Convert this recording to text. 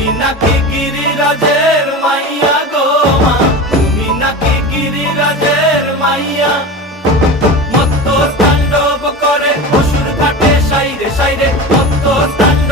তুমি নাকি গিরিরাজের মাইয়া গো মা, তুমি নাকি গিরিরাজের মাইয়া। মত্ত তাণ্ডব করে অসুর ঘাটে সাইরে সাইরে, মত্ত তাণ্ডব